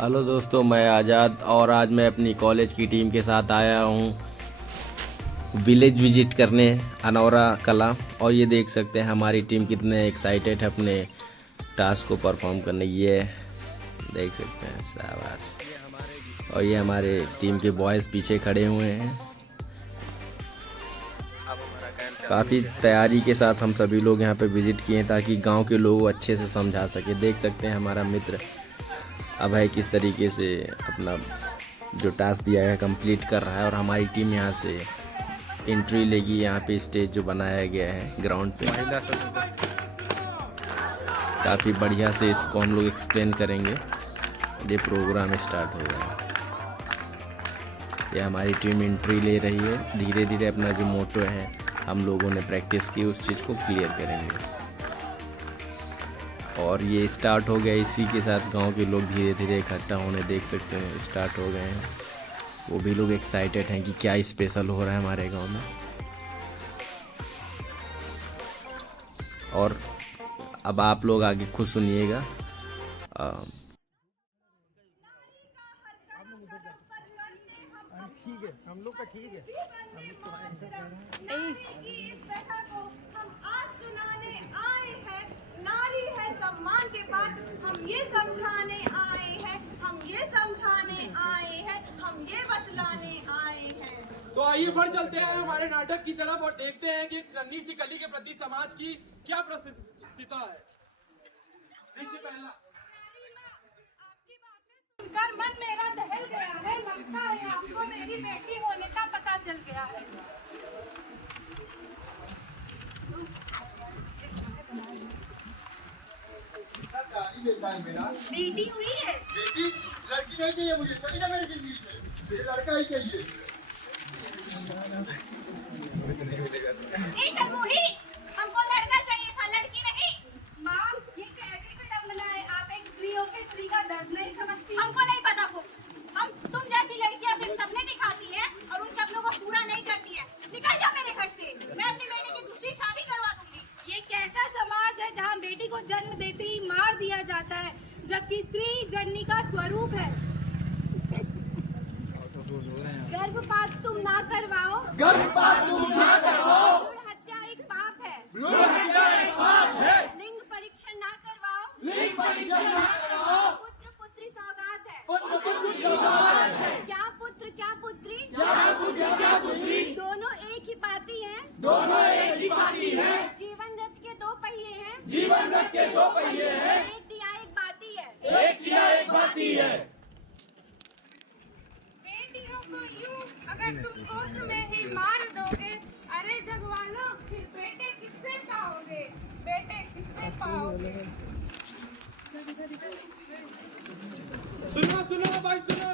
Hello दोस्तों, मैं आज़ाद और आज मैं अपनी कॉलेज की टीम के साथ आया हूँ विलेज विजिट करने अनौरा कला। और ये देख सकते हैं हमारी टीम कितने एक्साइटेड है अपने टास्क को परफॉर्म करने। ये देख सकते हैं, शाबाश। और ये हमारे टीम के बॉयज़ पीछे खड़े हुए हैं। काफ़ी तैयारी के साथ हम सभी लोग यहाँ पे विज़िट किए ताकि गांव के लोग अच्छे से समझा सके। देख सकते हैं हमारा मित्र अभय किस तरीके से अपना जो टास्क दिया है कंप्लीट कर रहा है। और हमारी टीम यहाँ से एंट्री लेगी। यहाँ पे स्टेज जो बनाया गया है ग्राउंड पे, काफ़ी बढ़िया से इसको हम लोग एक्सप्लेन करेंगे। ये प्रोग्राम स्टार्ट हो गया है। ये हमारी टीम एंट्री ले रही है। धीरे धीरे अपना जो मोटो है हम लोगों ने प्रैक्टिस की उस चीज़ को क्लियर करेंगे। और ये स्टार्ट हो गया। इसी के साथ गांव के लोग धीरे धीरे इकट्ठा होने देख सकते हैं स्टार्ट हो गए हैं। वो भी लोग एक्साइटेड हैं कि क्या स्पेशल हो रहा है हमारे गांव में। और अब आप लोग आगे खुद सुनिएगा। ठीक है, हम लोग का ठीक है। नारी है सम्मान के बाद हम ये समझाने आए हैं, हम ये समझाने आए हैं, हम ये बतलाने आए हैं। तो आइए बढ़ चलते हैं हमारे नाटक की तरफ और देखते हैं कि नन्ही सी कली के प्रति समाज की क्या प्रतिष्ठिता है। दृश्य पहला। सुनकर मन मेरा दहल गया है, लगता है आपको मेरी बेटी होने का पता चल गया है। बेटी हुई है। बेटी लड़की नहीं चाहिए मुझे, चली जा मेरी जिंदगी से। ये लड़का ही चाहिए। हमको लड़का चाहिए था, लड़की नहीं। माँ, ये कैसी विडंबना है? आप एक स्त्री होकर स्त्री का दर्द नहीं समझती। हमको नहीं पता कुछ। हम तुम जैसी लड़कियां सिर्फ सपने दिखाती है और उन सपनों को पूरा नहीं करती है। निकल जाओ मेरे घर से, मैं अपनी बेटी की दूसरी शादी करवा दूंगी। ये कैसा समाज है जहाँ बेटी को जन्म देते ही मार दिया जाता है, जबकि स्त्री जननी का स्वरूप है। गर्भपात तुम ना करवाओ, भ्रूण हत्या एक पाप है, लिंग परीक्षण ना करवाओ, पुत्र पुत्री सौगात है, क्या पुत्र क्या पुत्री, दोनों एक ही पाती हैं, जीवन रथ के दो पहिए हैं, एक दिया एक बाती है। बेटियों को यूं अगर तुम कोर्ट में ही मार दोगे, अरे जगवालों, फिर बेटे किससे पाओगे? सुनो भाई, सुनो।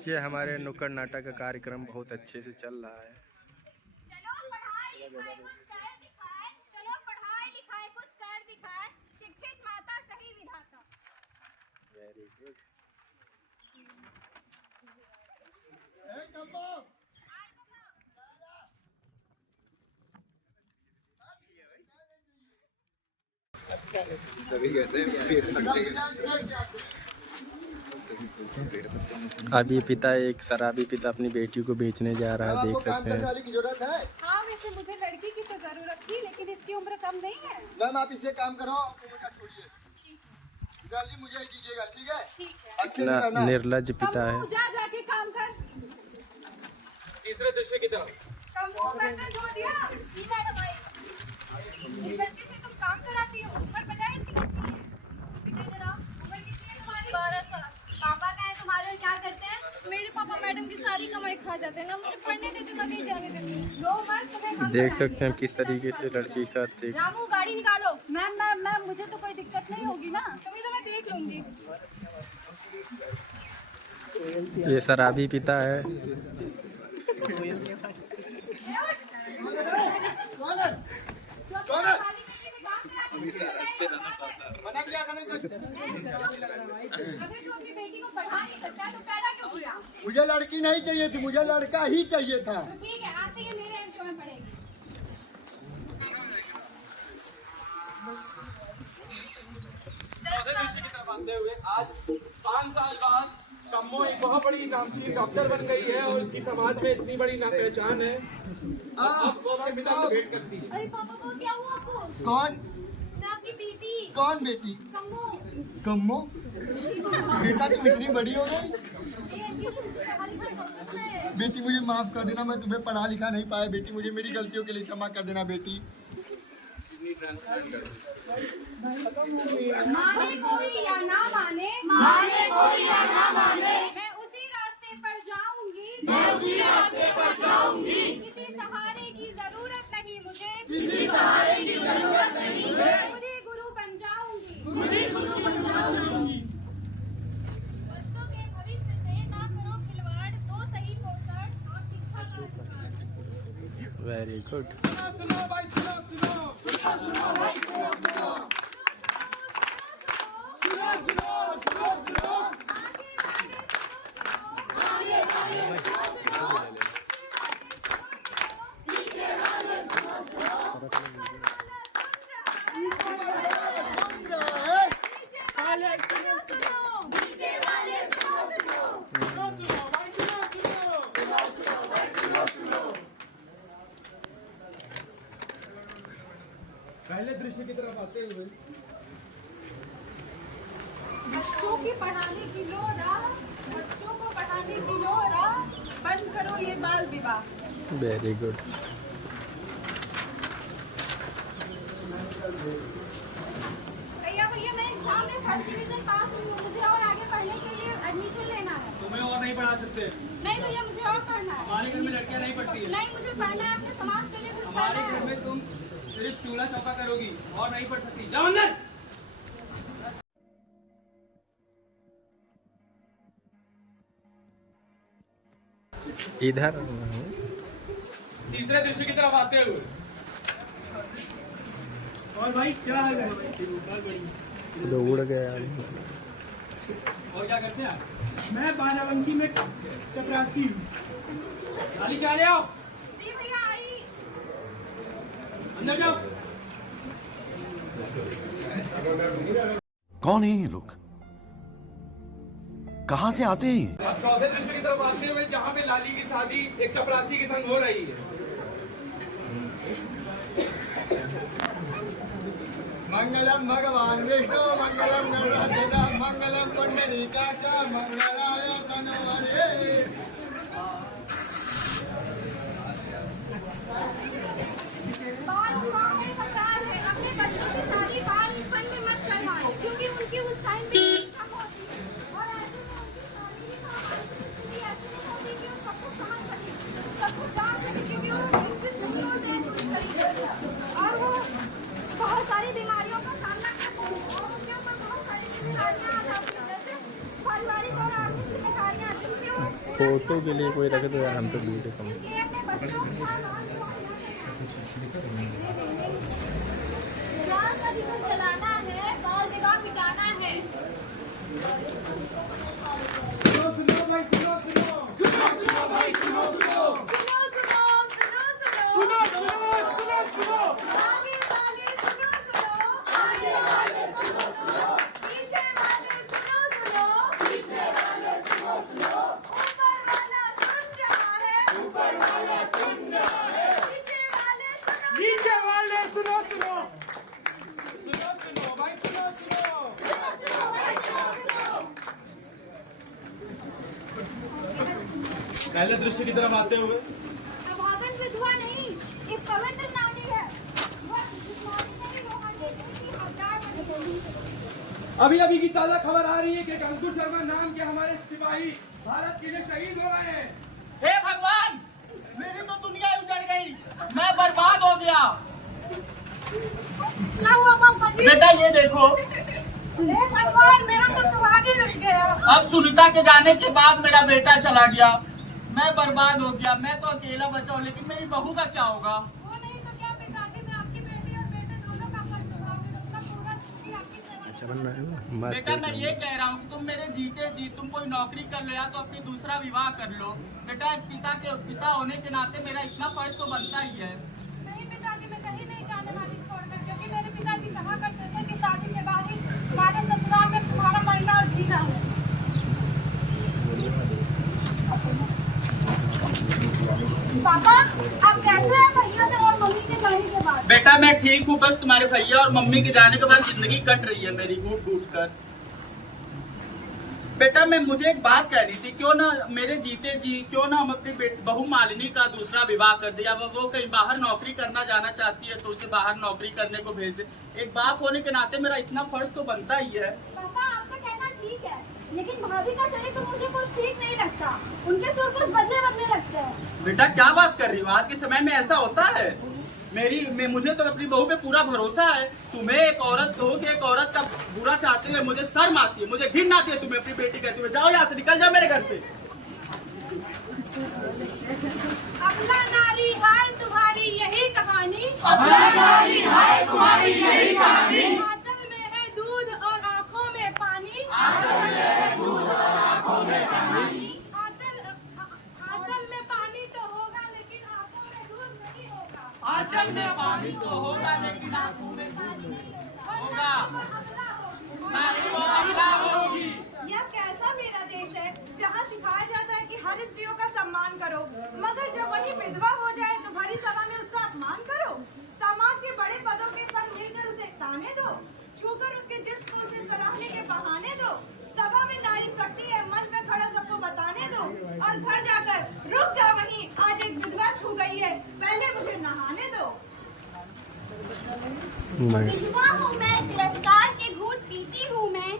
ये हमारे नुक्कड़ नाटक का कार्यक्रम बहुत अच्छे से चल रहा है। चलो पढ़ाई लिखाई कुछ कर दिखाए, शिक्षित माता सही विधाता। Very good. अब ये पिता, एक शराबी पिता अपनी बेटी को बेचने जा रहा है, देख सकते हैं। हाँ, वैसे मुझे लड़की की तो जरूरत थी, लेकिन इसकी उम्र कम नहीं है। मैम आप इसे काम करो, बेटा छोड़िए, जल्दी मुझे ही दीजिएगा, ठीक है? कितना निर्लज पिता है। जा जाके काम कर। तीसरे दृश्य की तरफ। बर्तन धो दिया? जी मैडम आई। इस बच्चे से तुम काम कराती हो, उम्र पता है इसकी कितनी है? बेटा जरा, उम्र कितनी है तुम्हारी? 12 साल। पापा का है तुम्हारे, क्या करते हैं? मेरे पापा मैडम की सारी कमाई खा जाते हैं ना, मुझे पढ़ने देते ना कहीं जाने देते। रो मत, तुम्हें काम देख सकते हैं किस तरीके से लड़की के साथ देख। रामू गाड़ी निकालो। मैम मुझे तो कोई दिक्कत नहीं होगी ना, तुम्हें तो मैं देख लूंगी। ये शराबी पिता है। अगर तू अपनी बेटी को पढ़ा नहीं सकता तो पैदा क्यों किया? मुझे लड़की नहीं चाहिए थी, मुझे लड़का ही चाहिए था। तो ठीक है, आज से ये मेरे एमशो में पढ़ेगी। चौथे दृश्य की तरफ आते हुए आज 5 साल बाद कम्मो एक बहुत बड़ी नामचीन डॉक्टर बन गई है और उसकी समाज में इतनी बड़ी पहचान है। अब वो अपने पिता से भेंट करती है। अरे पापा को क्या हुआ आपको? कौन? मैं आपकी बेटी कौन बेटी? कम्मो। कम्मो? बेटा तुम इतनी बड़ी हो गई? बेटी मुझे माफ कर देना, मैं तुम्हें पढ़ा लिखा नहीं पाया बेटी, मुझे मेरी गलतियों के लिए क्षमा कर देना बेटी। माने कोई या ना माने, मैं उसी रास्ते पर जाऊंगी, किसी सहारे की जरूरत नहीं मुझे, खुद ही गुरु बन जाऊंगी। बच्चों के भविष्य से ना करो खिलवाड़, दो सही पोषण और शिक्षा का अधिकार। Very good. सुनो भाई, सुनो पहले दृश्य की तरफ आते हुए बच्चों की पढ़ाने की लो राह, बच्चों को पढ़ाने की लो राह, बंद करो ये बाल विवाह। Very good. भैया मैं एग्जाम में फर्स्ट डिवीजन पास हुई हूँ, मुझे और आगे पढ़ने के लिए एडमिशन लेना है। तुम्हें और नहीं पढ़ा सकते। नहीं भैया, मुझे और पढ़ना है। हमारे घर में लड़कियां नहीं पढ़ती है। नहीं, मुझे पढ़ना है, अपने समाज के लिए कुछ हमारे करना घर है। में तुम सिर्फ चूल्हा चौका करोगी और नहीं पढ़ सकती। जाओ अंदर। इधर तीसरे दृश्य की तरफ आते हुए और भाई क्या हाल है? जो उड़ गया। और क्या करते हैं? मैं बाराबंकी में चपरासी हूँ। खाली क्या ले आओ? जी भैया आई। अंदर जाओ। कौन है ये लोग? कहां से आते हैं ये? अब चौथे दृश्य की तरफ आते हुए जहाँ पे लाली की शादी एक चपरासी के संग हो रही है। मंगलम भगवान विष्णु, मंगलम गणपति, मंगलम पंडरीकाक्ष, मंगलाय तनोहरे। बाल विवाह में कतार है, अपने बच्चों की शादी बालपन में मत करवाएं, क्योंकि उनकी उस टाइम पे कम होती है और ऐसे में उनकी शारीरिक और मानसिक स्थिति ऐसी नहीं होती कि वो सब कुछ समझ सके, सब कुछ जान सके, क्योंकि वो विकसित नहीं होते हैं पूरी तरीके से और वो बहुत सारी बीमारियों का सामना करते हैं और उनके ऊपर बहुत सारी जिम्मेदारियां आ जाती हैं, जैसे पारिवारिक और आर्थिक जिम्मेदारियां, जिनसे वो फोटो के लिए कोई रखे तो हम तो वीडियो कम। इसलिए अपने बच्चों को जान का दीपक जलाना है, बाल विवाह मिटाना है। नीचे वाले सुनो सुनो। पहले दृश्य की तरफ आते हुए सुहागन विधवा नहीं, एक पवित्र नारी है। वह जिस्मानी नहीं, रूहानी जिंदगी हकदार बनी है। अभी अभी की ताजा खबर आ रही है कि अंकुर शर्मा नाम के हमारे सिपाही भारत के लिए शहीद हो गए हैं। हे भगवान, मेरी तो दुनिया उजड़ गई, मैं बर्बाद हो गया। क्या हुआ पापा जी? बेटा ये देखो। हे भगवान, मेरा तो सुहागी मिल गया। अब सुनीता के जाने के बाद मेरा बेटा चला गया, मैं बर्बाद हो गया, मैं तो अकेला बचा हूँ, लेकिन मेरी बहू का क्या होगा? वो नहीं तो क्या पिताजी में आपकी बेटी और बेटे दोनों का फर्ज उठाओगे, अपना पूरा जिंदगी आपकी सेवा में। अच्छा बन रहा है ना मस्त बेटा मैं एकदम। ये कह रहा हूँ कि तुम मेरे जीते जी तुम कोई नौकरी कर लो या तो अपनी दूसरा विवाह कर लो। बेटा एक पिता होने के नाते मेरा इतना फर्ज तो बनता ही है। नहीं पिताजी, मैं कहीं नहीं जाने वाली छोड़कर, क्योंकि मेरे पिताजी कहा करते थे कि शादी के बाद ही तुम्हारे ससुराल में तुम्हारा मरना और जीना है। पापा आप कैसे हैं भैया से और मम्मी के जाने के बाद? बेटा मैं ठीक हूँ, बस तुम्हारे भैया और मम्मी के जाने के बाद जिंदगी कट रही है मेरी घूट घूट कर। बेटा मुझे एक बात कहनी थी, क्यों ना मेरे जीते जी क्यों ना हम अपनी बहू मालिनी का दूसरा विवाह कर दे, या वो कहीं बाहर नौकरी करना जाना चाहती है तो उसे बाहर नौकरी करने को भेज दे। एक बाप होने के नाते मेरा इतना फर्ज तो बनता ही है। पापा आपका कहना ठीक है, लेकिन भाभी का चरित्र मुझे कुछ ठीक नहीं लगता, उनके सुर कुछ बदले बदले लगते हैं। बेटा क्या बात कर रही हो, आज के समय में ऐसा होता है? मुझे तो अपनी बहू पे पूरा भरोसा है। तुम्हें एक औरत हो कि एक औरत का बुरा चाहते हुए मुझे शर्म आती है, मुझे घिन आती है तुम्हें अपनी बेटी कहते हुए। जाओ यहाँ से, निकल जाओ मेरे घर से। अबला नारी हाय तुम्हारी यही कहानी, अबला नारी हाय तुम्हारी यही कहानी, आंचल में है दूध और आँखों में पानी, आंचल में है दूध और आँखों में पानी, आंचल में पानी तो होगा लेकिन आँखों में दूध नहीं होगा, आंचल में पानी तो होगा लेकिन आँखों में दूध नहीं होगा। नहीं वो अबला होगी। यह कैसा मेरा देश है जहाँ सिखाया जाता है कि हर स्त्रियों का सम्मान करो, मगर जब वही विधवा हो जाए तो भरी सभा में उसका अपमान करो। समाज के बड़े पदों के संग मिलकर उसे ताने दो, छूकर उसके जिस्म को उसे सराहने के बहाने दो। सभा में नारी शक्ति है, मन में खड़ा सबको बताने दो, और घर जाकर रुक जाओ वहीं, आज एक विधवा छू गई है, पहले मुझे नहाने दो। विधवा हूँ मैं, तिरस्कार के घूंट पीती हूँ मैं,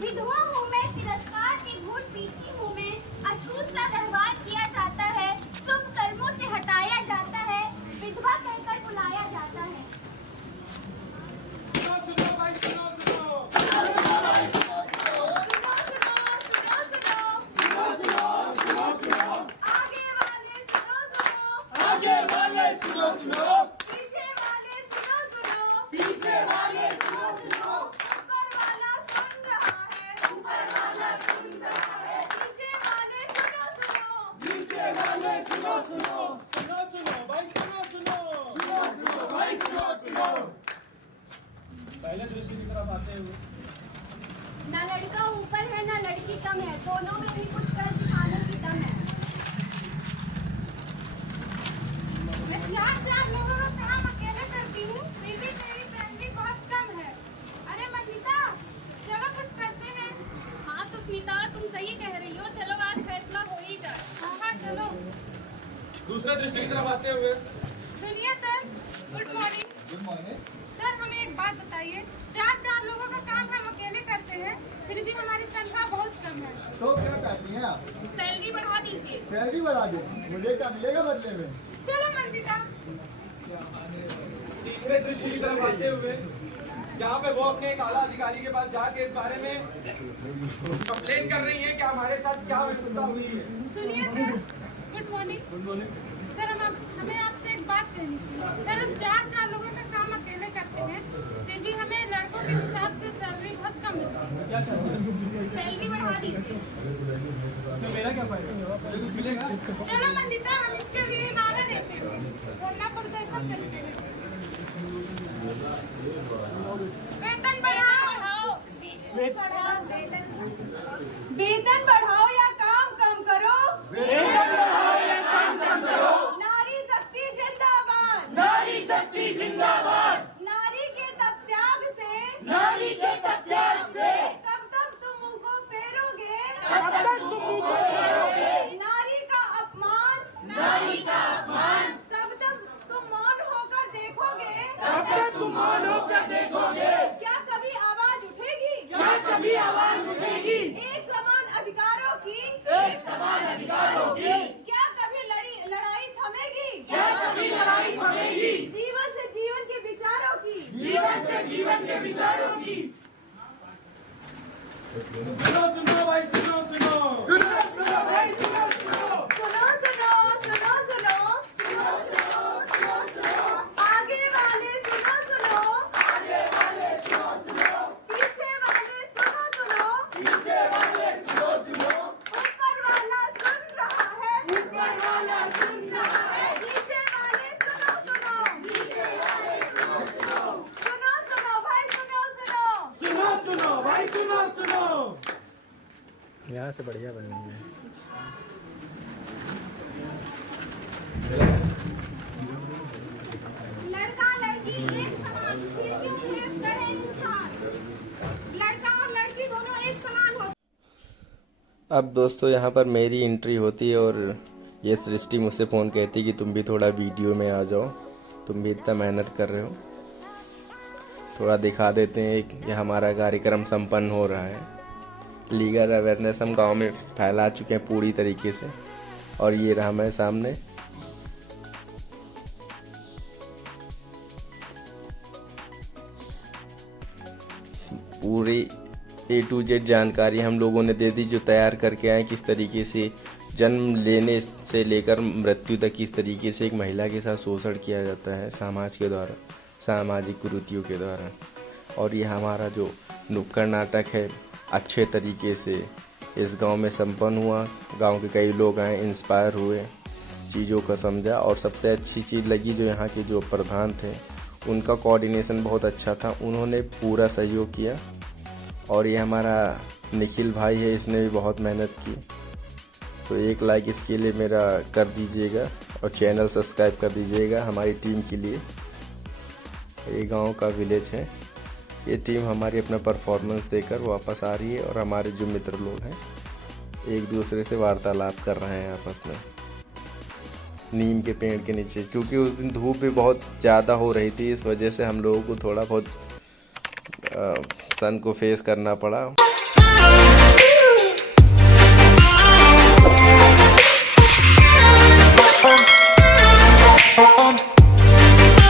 विधवा हूँ मैं, तिरस्कार के घूंट पीती हूँ मैं, अछूत सा व्यवहार किया जाता है, शुभ कर्मों से हटाया जाता है, विधवा कहकर बुलाया जाता है। पहले दृष्टि की तरफ आते हुए, ना लड़का ऊपर है ना लड़की कम है, दोनों में भी कुछ कर दिखाने की दम है। मैं चार लोगों का काम अकेले करती हूँ, फिर भी तेरी सैलरी बहुत कम है। अरे मंदिता चलो कुछ करते हैं। हाँ सुस्मिता तुम सही कह रही हो, चलो आज फैसला हो ही जाए। हाँ चलो। दूसरे दृष्टि की तरफ आते हुए, सुनिए sir, good morning. Good morning. Sir हमें एक बात बताइए, चार लोगों का काम हम अकेले करते हैं, फिर भी हमारी तनख्वाह बहुत कम है। तो क्या कहती हैं आप? सैलरी बढ़ा दीजिए। सैलरी बढ़ा दे, मुझे क्या मिलेगा बदले में? चलो मंदिता। तीसरे दृष्टि की तरफ आते हुए, जहाँ पे वो अपने एक आला अधिकारी के पास जाके इस बारे में कंप्लेन कर रही है कि हमारे साथ क्या व्यवस्था हुई है। सुनिए sir, good morning. Good morning sir, हमें आपसे एक बात कहनी थी। सर हम चार लोगों का काम अकेले करते हैं, फिर भी हमें लड़कों के हिसाब से सैलरी बहुत कम मिलती है। सैलरी बढ़ा दीजिए। तो मेरा क्या फायदा, मुझे कुछ मिलेगा? चलो मंदिता हम इसके लिए नारा देते हैं, धरना प्रदर्शन करते हैं। वेतन बढ़ाओ। वेतन बढ़ाओ या काम कम करो, नारी शक्ति जिंदाबाद, नारी शक्ति जिंदाबाद, नारी के तप त्याग से, नारी के तप त्याग से, कब तक तुम उनको फेरोगे, कब तक तुम उनको फेरोगे, नारी का अपमान, नारी का अपमान, कब तक तुम मौन होकर देखोगे, कब तक तुम मौन होकर देखोगे, क्या कभी आवाज उठेगी, क्या कभी आवाज उठेगी, एक समान अधिकारों की, एक समान अधिकारों की, क्या कभी लड़ाई थमेगी, क्या कभी लड़ाई थमेगी, जीवन से जीवन के विचारों की, जीवन से जीवन के विचारों की। सुनो सुनो भाई सुनो सुनो सुनो सुनो सुनो सुनो आगे वाले सुनो सुनो पीछे वाले सुनो सुनो ऊपर वाला सुन रहा है नीचे वाले सुनो सुनो सुनो भाई सुनो भाई सुनो सुनो यहाँ से बढ़िया बन रही है। लड़का लड़की एक समान, फिर क्यों भेद करे इंसान? लड़का और लड़की दोनों एक समान होते अब दोस्तों यहाँ पर मेरी एंट्री होती है और ये सृष्टि मुझसे फ़ोन कहती कि तुम भी थोड़ा वीडियो में आ जाओ, तुम भी इतना मेहनत कर रहे हो, थोड़ा दिखा देते हैं कि ये हमारा कार्यक्रम संपन्न हो रहा है। लीगल अवेयरनेस हम गांव में फैला चुके हैं पूरी तरीके से। और ये रहा हमारे सामने पूरी A to Z जानकारी हम लोगों ने दे दी, जो तैयार करके आए किस तरीके से जन्म लेने से लेकर मृत्यु तक किस तरीके से एक महिला के साथ शोषण किया जाता है समाज के द्वारा, सामाजिक कुरीतियों के द्वारा। और ये हमारा जो नुक्कड़ नाटक है अच्छे तरीके से इस गांव में संपन्न हुआ। गांव के कई लोग आए, इंस्पायर हुए, चीज़ों को समझा। और सबसे अच्छी चीज़ लगी जो यहाँ के जो प्रधान थे उनका कोऑर्डिनेशन बहुत अच्छा था, उन्होंने पूरा सहयोग किया। और ये हमारा निखिल भाई है, इसने भी बहुत मेहनत की। तो एक लाइक इसके लिए मेरा कर दीजिएगा और चैनल सब्सक्राइब कर दीजिएगा हमारी टीम के लिए। ये गांव का विलेज है। ये टीम हमारी अपना परफॉर्मेंस देकर वापस आ रही है और हमारे जो मित्र लोग हैं एक दूसरे से वार्तालाप कर रहे हैं आपस में नीम के पेड़ के नीचे। क्योंकि उस दिन धूप भी बहुत ज़्यादा हो रही थी, इस वजह से हम लोगों को थोड़ा बहुत सन को फेस करना पड़ा।